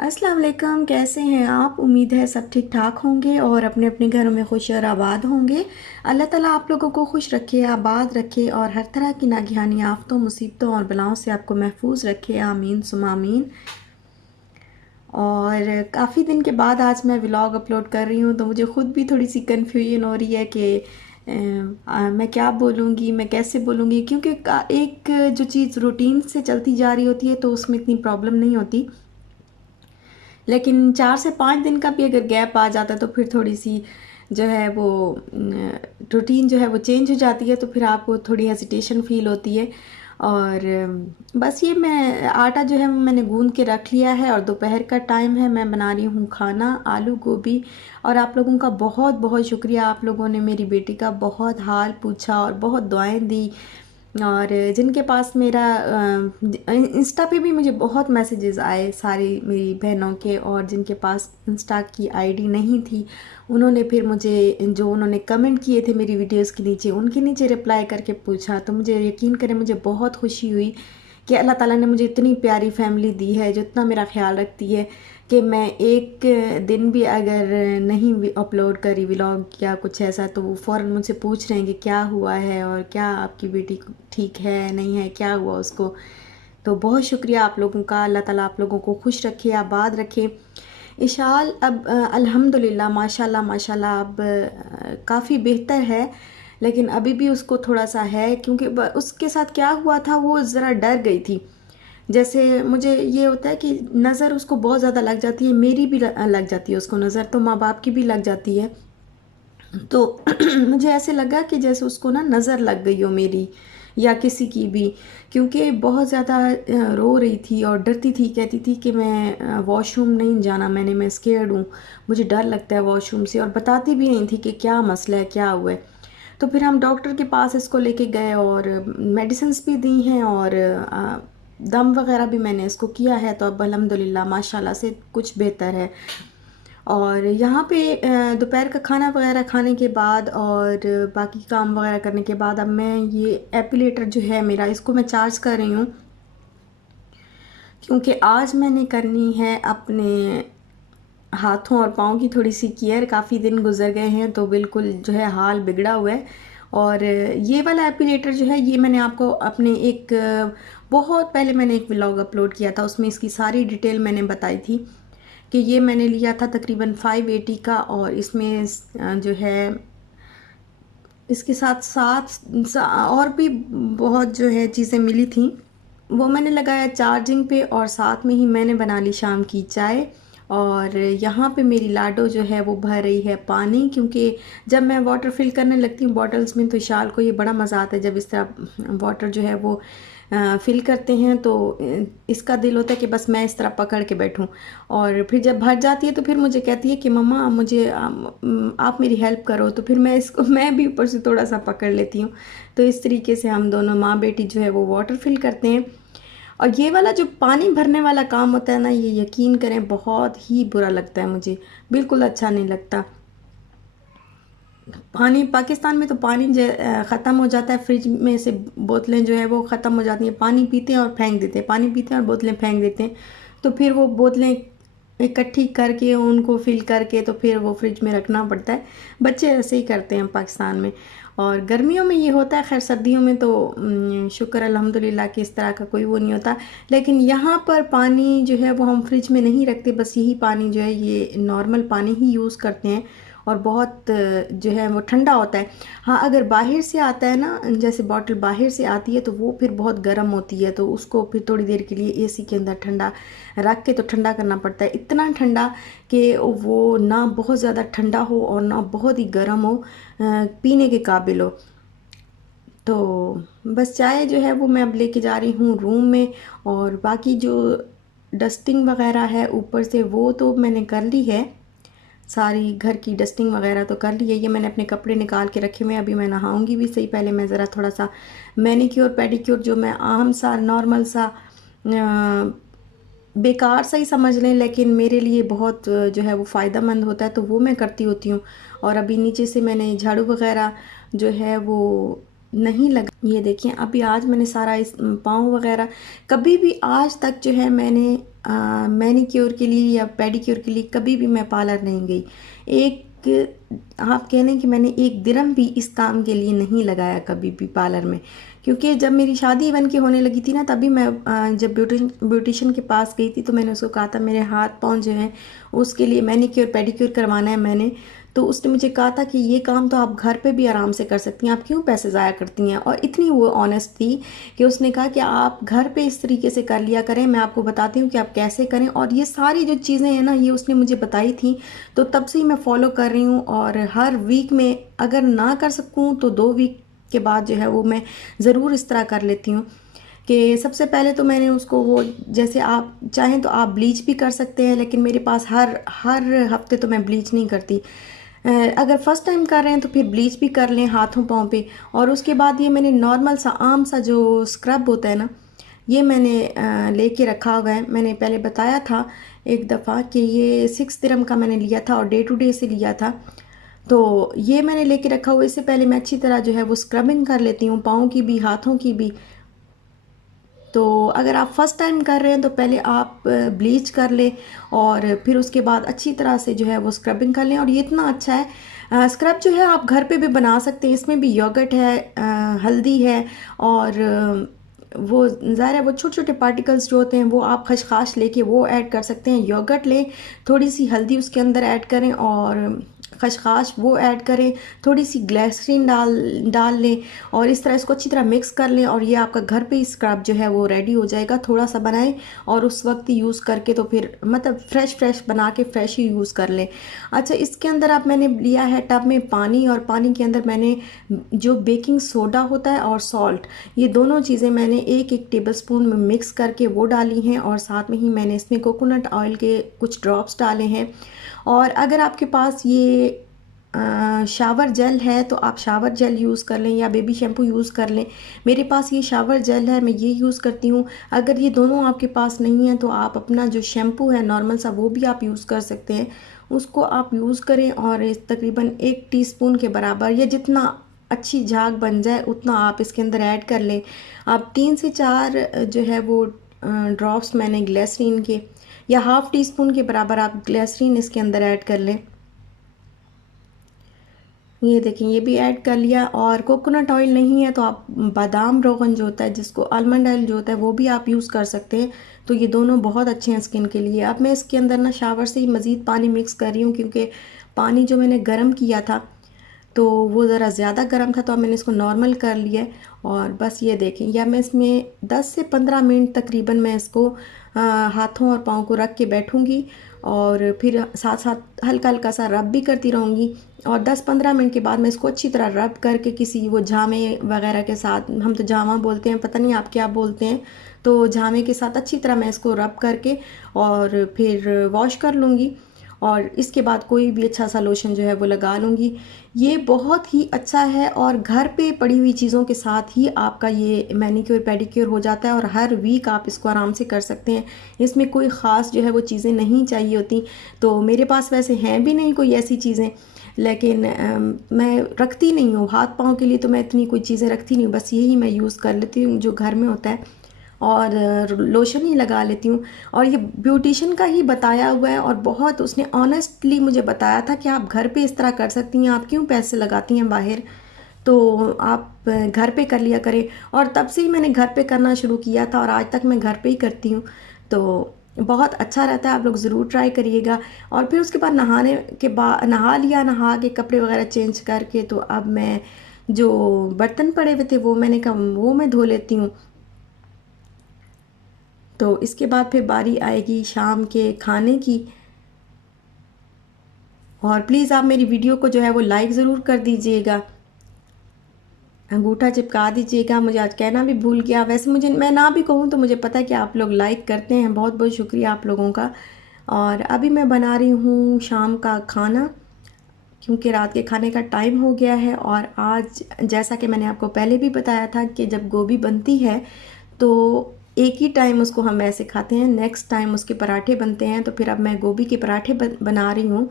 अस्सलाम वालेकुम, कैसे हैं आप? उम्मीद है सब ठीक ठाक होंगे और अपने अपने घरों में खुश और आबाद होंगे। अल्लाह ताला आप लोगों को खुश रखे, आबाद रखे और हर तरह की नागहानी आफतों, मुसीबतों और बलाओं से आपको महफूज रखे। आमीन सुमा आमीन। और काफ़ी दिन के बाद आज मैं व्लॉग अपलोड कर रही हूँ, तो मुझे ख़ुद भी थोड़ी सी कन्फ्यूजन हो रही है कि मैं क्या बोलूँगी, मैं कैसे बोलूँगी, क्योंकि एक जो चीज़ रूटीन से चलती जा रही होती है तो उसमें इतनी प्रॉब्लम नहीं होती, लेकिन 4 से 5 दिन का भी अगर गैप आ जाता है तो फिर थोड़ी सी जो है वो रूटीन जो है वो चेंज हो जाती है, तो फिर आपको थोड़ी हेजिटेशन फ़ील होती है। और बस ये मैं आटा जो है वो मैंने गूँध के रख लिया है और दोपहर का टाइम है, मैं बना रही हूँ खाना आलू गोभी। और आप लोगों का बहुत बहुत शुक्रिया, आप लोगों ने मेरी बेटी का बहुत हाल पूछा और बहुत दुआएं दी। और जिनके पास मेरा इंस्टा पे भी मुझे बहुत मैसेजेस आए सारी मेरी बहनों के, और जिनके पास इंस्टा की आईडी नहीं थी उन्होंने फिर मुझे जो उन्होंने कमेंट किए थे मेरी वीडियोस के नीचे, उनके नीचे रिप्लाई करके पूछा। तो मुझे यकीन करें, मुझे बहुत खुशी हुई कि अल्लाह ताला ने मुझे इतनी प्यारी फैमिली दी है जो इतना मेरा ख्याल रखती है कि मैं एक दिन भी अगर नहीं भी अपलोड करी व्लॉग या कुछ ऐसा तो वो फ़ौरन मुझसे पूछ रहे हैं कि क्या हुआ है और क्या आपकी बेटी ठीक है नहीं है, क्या हुआ उसको। तो बहुत शुक्रिया आप लोगों का, अल्लाह ताला आप लोगों को खुश रखे, आबाद रखे। इशाल अब अल्हम्दुलिल्लाह माशाल्लाह माशाल्लाह अब काफ़ी बेहतर है, लेकिन अभी भी उसको थोड़ा सा है, क्योंकि उसके साथ क्या हुआ था, वो ज़रा डर गई थी। जैसे मुझे ये होता है कि नज़र उसको बहुत ज़्यादा लग जाती है, मेरी भी लग जाती है उसको नज़र, तो माँ बाप की भी लग जाती है। तो मुझे ऐसे लगा कि जैसे उसको ना नज़र लग गई हो मेरी या किसी की भी, क्योंकि बहुत ज़्यादा रो रही थी और डरती थी, कहती थी कि मैं वॉशरूम नहीं जाना, मैं स्केर्ड हूँ, मुझे डर लगता है वॉशरूम से, और बताती भी नहीं थी कि क्या मसला है, क्या हुआ है। तो फिर हम डॉक्टर के पास इसको लेके गए और मेडिसिन्स भी दी हैं और दम वगैरह भी मैंने इसको किया है, तो अब अल्हम्दुलिल्लाह माशाल्लाह से कुछ बेहतर है। और यहाँ पे दोपहर का खाना वगैरह खाने के बाद और बाकी काम वगैरह करने के बाद अब मैं ये एपिलेटर जो है मेरा, इसको मैं चार्ज कर रही हूँ, क्योंकि आज मैंने करनी है अपने हाथों और पाँव की थोड़ी सी केयर। काफ़ी दिन गुजर गए हैं तो बिल्कुल जो है हाल बिगड़ा हुआ है। और ये वाला एपिलेटर जो है ये मैंने आपको अपने एक बहुत पहले मैंने एक व्लॉग अपलोड किया था, उसमें इसकी सारी डिटेल मैंने बताई थी कि ये मैंने लिया था तकरीबन 580 का, और इसमें जो है इसके साथ साथ और भी बहुत जो है चीज़ें मिली थी, वो मैंने लगाया चार्जिंग पे, और साथ में ही मैंने बना ली शाम की चाय। और यहाँ पे मेरी लाडो जो है वो भर रही है पानी, क्योंकि जब मैं वाटर फिल करने लगती हूँ बॉटल्स में तो शाल को ये बड़ा मज़ा आता है जब इस तरह वाटर जो है वो फिल करते हैं, तो इसका दिल होता है कि बस मैं इस तरह पकड़ के बैठूं। और फिर जब भर जाती है तो फिर मुझे कहती है कि मम्मा मुझे आप मेरी हेल्प करो, तो फिर मैं इसको मैं भी ऊपर से थोड़ा सा पकड़ लेती हूँ। तो इस तरीके से हम दोनों माँ बेटी जो है वो वाटर फिल करते हैं। और ये वाला जो पानी भरने वाला काम होता है ना, ये यकीन करें बहुत ही बुरा लगता है मुझे, बिल्कुल अच्छा नहीं लगता। पानी पाकिस्तान में तो पानी ख़त्म हो जाता है, फ्रिज में से बोतलें जो है वो ख़त्म हो जाती हैं, पानी पीते हैं और फेंक देते हैं, पानी पीते हैं और बोतलें फेंक देते हैं। तो फिर वो बोतलें इकट्ठी करके उनको फिल करके तो फिर वो फ्रिज में रखना पड़ता है। बच्चे ऐसे ही करते हैं पाकिस्तान में। और गर्मियों में ये होता है, खैर सर्दियों में तो शुक्र अल्हम्दुलिल्लाह कि इस तरह का कोई वो नहीं होता। लेकिन यहाँ पर पानी जो है वो हम फ्रिज में नहीं रखते, बस यही पानी जो है ये नॉर्मल पानी ही यूज़ करते हैं, और बहुत जो है वो ठंडा होता है। हाँ, अगर बाहर से आता है ना, जैसे बॉटल बाहर से आती है तो वो फिर बहुत गर्म होती है, तो उसको फिर थोड़ी देर के लिए एसी के अंदर ठंडा रख के तो ठंडा करना पड़ता है, इतना ठंडा कि वो ना बहुत ज़्यादा ठंडा हो और ना बहुत ही गर्म हो, पीने के काबिल हो। तो बस चाय जो है वो मैं अब लेके जा रही हूँ रूम में, और बाकी जो डस्टिंग वगैरह है ऊपर से वो तो मैंने कर ली है, सारी घर की डस्टिंग वगैरह तो कर ली है। ये मैंने अपने कपड़े निकाल के रखे हुए हैं, अभी मैं नहाऊंगी भी सही, पहले मैं ज़रा थोड़ा सा मैनीक्योर पेडिक्योर जो मैं आम सा नॉर्मल सा बेकार सा ही समझ लें, लेकिन मेरे लिए बहुत जो है वो फ़ायदेमंद होता है, तो वो मैं करती होती हूँ। और अभी नीचे से मैंने झाड़ू वगैरह जो है वो नहीं लगा, ये देखिए अभी आज मैंने सारा इस पाँव वगैरह, कभी भी आज तक जो है मैंने मैनीक्योर के लिए या पेडिक्योर के लिए कभी भी मैं पार्लर नहीं गई। एक आप कह लें कि मैंने एक दिरहम भी इस काम के लिए नहीं लगाया कभी भी पार्लर में, क्योंकि जब मेरी शादी इवन की होने लगी थी ना, तभी मैं जब ब्यूटिशियन के पास गई थी तो मैंने उसको कहा था मेरे हाथ पाँव जो हैं उसके लिए मैनीक्योर पेडिक्योर करवाना है मैंने। तो उसने मुझे कहा था कि ये काम तो आप घर पे भी आराम से कर सकती हैं, आप क्यों पैसे ज़ाया करती हैं। और इतनी वो ऑनेस्ट थी कि उसने कहा कि आप घर पे इस तरीके से कर लिया करें, मैं आपको बताती हूँ कि आप कैसे करें। और ये सारी जो चीज़ें हैं ना, ये उसने मुझे बताई थी, तो तब से ही मैं फॉलो कर रही हूँ। और हर वीक में अगर ना कर सकूँ तो 2 वीक के बाद जो है वो मैं ज़रूर इस तरह कर लेती हूँ कि सबसे पहले तो मैंने उसको वो, जैसे आप चाहें तो आप ब्लीच भी कर सकते हैं, लेकिन मेरे पास हर हर हफ्ते तो मैं ब्लीच नहीं करती। अगर फर्स्ट टाइम कर रहे हैं तो फिर ब्लीच भी कर लें हाथों पाँव पे। और उसके बाद ये मैंने नॉर्मल सा आम सा जो स्क्रब होता है ना, ये मैंने लेके रखा हुआ है। मैंने पहले बताया था एक दफ़ा कि ये 6 दिरहम का मैंने लिया था और डे टू डे से लिया था। तो ये मैंने लेके रखा हुआ। इससे पहले मैं अच्छी तरह जो है वो स्क्रबिंग कर लेती हूँ, पाँव की भी हाथों की भी। तो अगर आप फर्स्ट टाइम कर रहे हैं तो पहले आप ब्लीच कर लें और फिर उसके बाद अच्छी तरह से जो है वो स्क्रबिंग कर लें। और ये इतना अच्छा है स्क्रब जो है, आप घर पे भी बना सकते हैं। इसमें भी योगर्ट है, हल्दी है, और वो ज़ाहिर है वो छोटे छोटे पार्टिकल्स जो होते हैं वो आप खसखस लेके वो ऐड कर सकते हैं। योगर्ट लें, थोड़ी सी हल्दी उसके अंदर ऐड करें और खसखस वो ऐड करें, थोड़ी सी ग्लिसरीन डाल लें और इस तरह इसको अच्छी तरह मिक्स कर लें। और ये आपका घर पे ही स्क्रब जो है वो रेडी हो जाएगा। थोड़ा सा बनाएं और उस वक्त ही यूज़ करके तो फिर मतलब फ्रेश बना के फ्रेश ही यूज़ कर लें। अच्छा, इसके अंदर आप मैंने लिया है टब में पानी, और पानी के अंदर मैंने जो बेकिंग सोडा होता है और सॉल्ट, ये दोनों चीज़ें मैंने 1-1 टेबलस्पून में मिक्स करके वो डाली हैं। और साथ में ही मैंने इसमें कोकोनट ऑयल के कुछ ड्रॉप्स डाले हैं। और अगर आपके पास ये शावर जेल है तो आप शावर जेल यूज़ कर लें या बेबी शैम्पू यूज़ कर लें। मेरे पास ये शावर जेल है, मैं ये यूज़ करती हूँ। अगर ये दोनों आपके पास नहीं है तो आप अपना जो शैम्पू है नॉर्मल सा वो भी आप यूज़ कर सकते हैं, उसको आप यूज़ करें। और तकरीबन 1 टीस्पून के बराबर या जितना अच्छी झाग बन जाए उतना आप इसके अंदर ऐड कर लें। आप 3 से 4 जो है वो ड्रॉप्स मैंने ग्लिसरीन के या ½ टीस्पून के बराबर आप ग्लिसरीन इसके अंदर ऐड कर लें। ये देखें, ये भी ऐड कर लिया। और कोकोनट ऑयल नहीं है तो आप बादाम रोगन जो होता है, जिसको आलमंड ऑयल जो होता है, वो भी आप यूज़ कर सकते हैं। तो ये दोनों बहुत अच्छे हैं स्किन के लिए। अब मैं इसके अंदर ना शावर से ही मज़ीद पानी मिक्स कर रही हूँ, क्योंकि पानी जो मैंने गर्म किया था तो वो ज़रा ज़्यादा गर्म था, तो अब मैंने इसको नॉर्मल कर लिया है। और बस ये देखें, या मैं इसमें 10 से 15 मिनट तकरीबन मैं इसको हाथों और पाँव को रख के बैठूंगी और फिर साथ साथ हल्का हल्का सा रब भी करती रहूँगी। और 10-15 मिनट के बाद मैं इसको अच्छी तरह रब करके किसी वो झामे वगैरह के साथ, हम तो झामा बोलते हैं, पता नहीं आप क्या बोलते हैं, तो झामे के साथ अच्छी तरह मैं इसको रब करके और फिर वॉश कर लूँगी। और इसके बाद कोई भी अच्छा सा लोशन जो है वो लगा लूँगी। ये बहुत ही अच्छा है और घर पे पड़ी हुई चीज़ों के साथ ही आपका ये मैनीक्योर पेडिक्योर हो जाता है और हर वीक आप इसको आराम से कर सकते हैं। इसमें कोई ख़ास जो है वो चीज़ें नहीं चाहिए होती। तो मेरे पास वैसे हैं भी नहीं कोई ऐसी चीज़ें, लेकिन मैं रखती नहीं हूँ हाथ पाँव के लिए, तो मैं इतनी कोई चीज़ें रखती नहीं हूँ, बस यही मैं यूज़ कर लेती हूँ जो घर में होता है और लोशन ही लगा लेती हूँ। और ये ब्यूटिशियन का ही बताया हुआ है और बहुत उसने ऑनेस्टली मुझे बताया था कि आप घर पे इस तरह कर सकती हैं, आप क्यों पैसे लगाती हैं बाहर, तो आप घर पे कर लिया करें। और तब से ही मैंने घर पे करना शुरू किया था और आज तक मैं घर पे ही करती हूँ। तो बहुत अच्छा रहता है, आप लोग ज़रूर ट्राई करिएगा। और फिर उसके बाद नहाने के बाद नहा लिया, नहा के कपड़े वगैरह चेंज करके तो अब मैं जो बर्तन पड़े हुए थे वो मैंने कहा वो मैं धो लेती हूँ। तो इसके बाद फिर बारी आएगी शाम के खाने की। और प्लीज़ आप मेरी वीडियो को जो है वो लाइक ज़रूर कर दीजिएगा, अंगूठा चिपका दीजिएगा। मुझे आज कहना भी भूल गया, वैसे मुझे मैं ना भी कहूँ तो मुझे पता है कि आप लोग लाइक करते हैं, बहुत बहुत शुक्रिया आप लोगों का। और अभी मैं बना रही हूँ शाम का खाना, क्योंकि रात के खाने का टाइम हो गया है। और आज जैसा कि मैंने आपको पहले भी बताया था कि जब गोभी बनती है तो एक ही टाइम उसको हम ऐसे खाते हैं, नेक्स्ट टाइम उसके पराठे बनते हैं। तो फिर अब मैं गोभी के पराठे बना रही हूँ।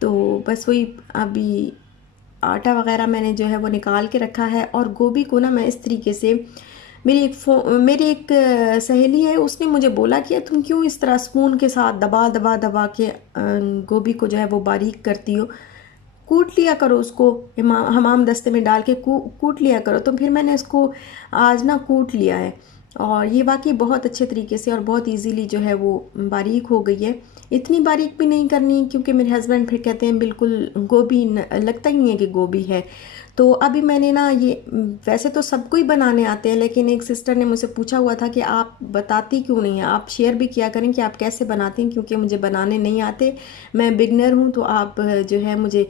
तो बस वही अभी आटा वगैरह मैंने जो है वो निकाल के रखा है। और गोभी को ना मैं इस तरीके से मेरी एक सहेली है, उसने मुझे बोला कि तुम क्यों इस तरह स्पून के साथ दबा दबा दबा के गोभी को जो है वो बारीक करती हो, कूट लिया करो उसको, हमाम दस्ते में डाल के कूट लिया करो। तो फिर मैंने इसको आज ना कूट लिया है, और ये वाकई बहुत अच्छे तरीके से और बहुत इजीली जो है वो बारीक हो गई है। इतनी बारीक भी नहीं करनी, क्योंकि मेरे हस्बैंड फिर कहते हैं बिल्कुल गोभी लगता ही नहीं है कि गोभी है। तो अभी मैंने ना ये, वैसे तो सबको ही बनाने आते हैं, लेकिन एक सिस्टर ने मुझसे पूछा हुआ था कि आप बताती क्यों नहीं हैं, आप शेयर भी किया करें कि आप कैसे बनाती हैं, क्योंकि मुझे बनाने नहीं आते, मैं बिगनर हूँ। तो आप जो है मुझे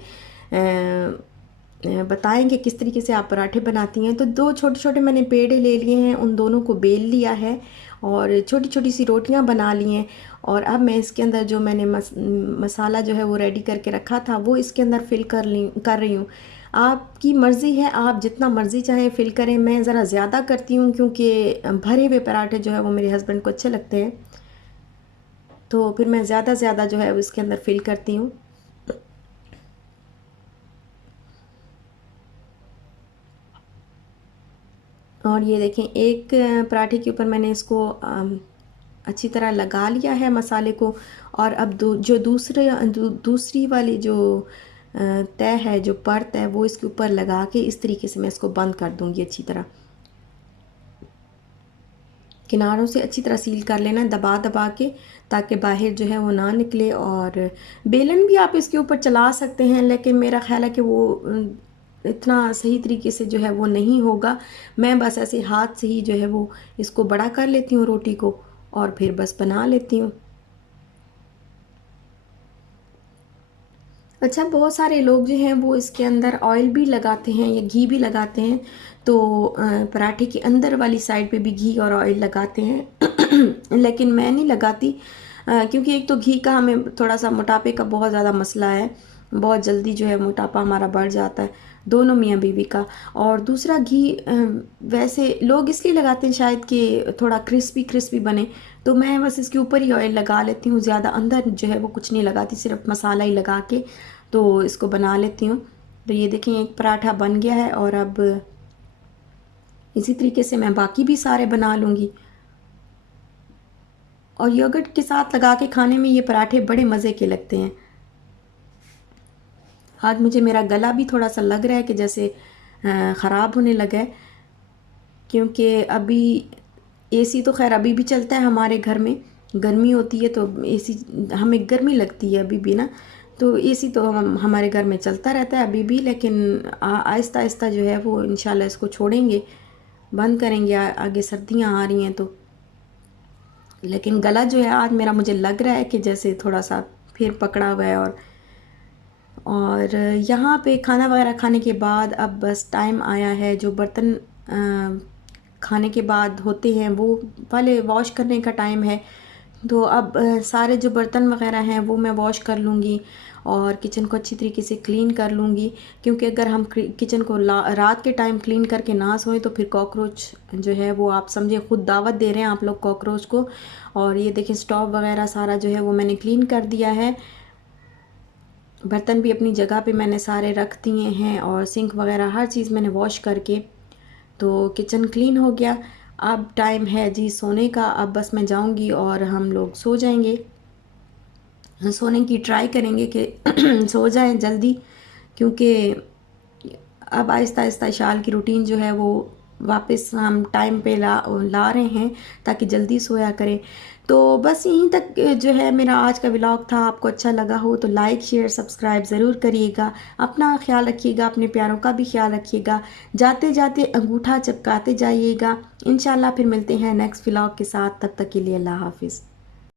बताएं कि किस तरीके से आप पराठे बनाती हैं। तो दो छोटे छोटे मैंने पेड़े ले लिए हैं, उन दोनों को बेल लिया है और छोटी छोटी सी रोटियां बना ली हैं। और अब मैं इसके अंदर जो मैंने मसाला जो है वो रेडी करके रखा था वो इसके अंदर फिल कर रही हूँ। आपकी मर्ज़ी है, आप जितना मर्ज़ी चाहें फिल करें। मैं ज़रा ज़्यादा करती हूँ क्योंकि भरे हुए पराठे जो है वो मेरे हस्बैंड को अच्छे लगते हैं, तो फिर मैं ज़्यादा ज़्यादा जो है वो इसके अंदर फिल करती हूँ। और ये देखें, एक पराठे के ऊपर मैंने इसको अच्छी तरह लगा लिया है मसाले को। और अब जो दूसरी वाली जो तय है, जो परत है, वो इसके ऊपर लगा के इस तरीके से मैं इसको बंद कर दूंगी अच्छी तरह। किनारों से अच्छी तरह सील कर लेना दबा दबा के, ताकि बाहर जो है वो ना निकले। और बेलन भी आप इसके ऊपर चला सकते हैं, लेकिन मेरा ख्याल है कि वो इतना सही तरीके से जो है वो नहीं होगा। मैं बस ऐसे हाथ से ही जो है वो इसको बड़ा कर लेती हूँ रोटी को, और फिर बस बना लेती हूँ। अच्छा, बहुत सारे लोग जो हैं वो इसके अंदर ऑयल भी लगाते हैं या घी भी लगाते हैं। तो पराठे के अंदर वाली साइड पे भी घी और ऑयल लगाते हैं लेकिन मैं नहीं लगाती, क्योंकि एक तो घी का हमें थोड़ा सा मोटापे का बहुत ज़्यादा मसला है, बहुत जल्दी जो है मोटापा हमारा बढ़ जाता है, दोनों मियाँ बीवी का। और दूसरा घी वैसे लोग इसलिए लगाते हैं शायद कि थोड़ा क्रिस्पी क्रिस्पी बने। तो मैं बस इसके ऊपर ही ऑयल लगा लेती हूँ, ज़्यादा अंदर जो है वो कुछ नहीं लगाती, सिर्फ मसाला ही लगा के तो इसको बना लेती हूँ। तो ये देखें, एक पराठा बन गया है, और अब इसी तरीके से मैं बाकी भी सारे बना लूँगी। और योगर्ट के साथ लगा के खाने में ये पराठे बड़े मज़े के लगते हैं। आज मुझे मेरा गला भी थोड़ा सा लग रहा है कि जैसे ख़राब होने लगा है, क्योंकि अभी एसी तो खैर अभी भी चलता है हमारे घर में, गर्मी होती है तो एसी, हमें गर्मी लगती है अभी भी ना, तो एसी तो हमारे घर में चलता रहता है अभी भी। लेकिन आहिस्ता आहिस्ता जो है वो इंशाल्लाह इसको छोड़ेंगे, बंद करेंगे, आगे सर्दियाँ आ रही हैं तो। लेकिन गला जो है आज मेरा, मुझे लग रहा है कि जैसे थोड़ा सा फिर पकड़ा हुआ है। और यहाँ पे खाना वगैरह खाने के बाद अब बस टाइम आया है, जो बर्तन खाने के बाद होते हैं वो वाले वॉश करने का टाइम है। तो अब सारे जो बर्तन वगैरह हैं वो मैं वॉश कर लूँगी और किचन को अच्छी तरीके से क्लीन कर लूँगी, क्योंकि अगर हम किचन को रात के टाइम क्लीन करके ना सोएं तो फिर कॉकरोच जो है वो, आप समझे, खुद दावत दे रहे हैं आप लोग कॉकरोच को। और ये देखें, स्टोव वगैरह सारा जो है वो मैंने क्लीन कर दिया है, बर्तन भी अपनी जगह पे मैंने सारे रख दिए हैं, और सिंक वगैरह हर चीज़ मैंने वॉश करके, तो किचन क्लीन हो गया। अब टाइम है जी सोने का, अब बस मैं जाऊंगी और हम लोग सो जाएंगे, सोने की ट्राई करेंगे कि सो जाएं जल्दी, क्योंकि अब आहिस्ता आहिस्ता शाल की रूटीन जो है वो वापस हम टाइम पे ला रहे हैं, ताकि जल्दी सोया करें। तो बस यहीं तक जो है मेरा आज का व्लॉग था। आपको अच्छा लगा हो तो लाइक शेयर सब्सक्राइब ज़रूर करिएगा। अपना ख्याल रखिएगा, अपने प्यारों का भी ख्याल रखिएगा, जाते जाते अंगूठा चिपकाते जाइएगा। इंशाल्लाह फिर मिलते हैं नेक्स्ट व्लॉग के साथ, तब तक के लिए अल्लाह हाफिज़।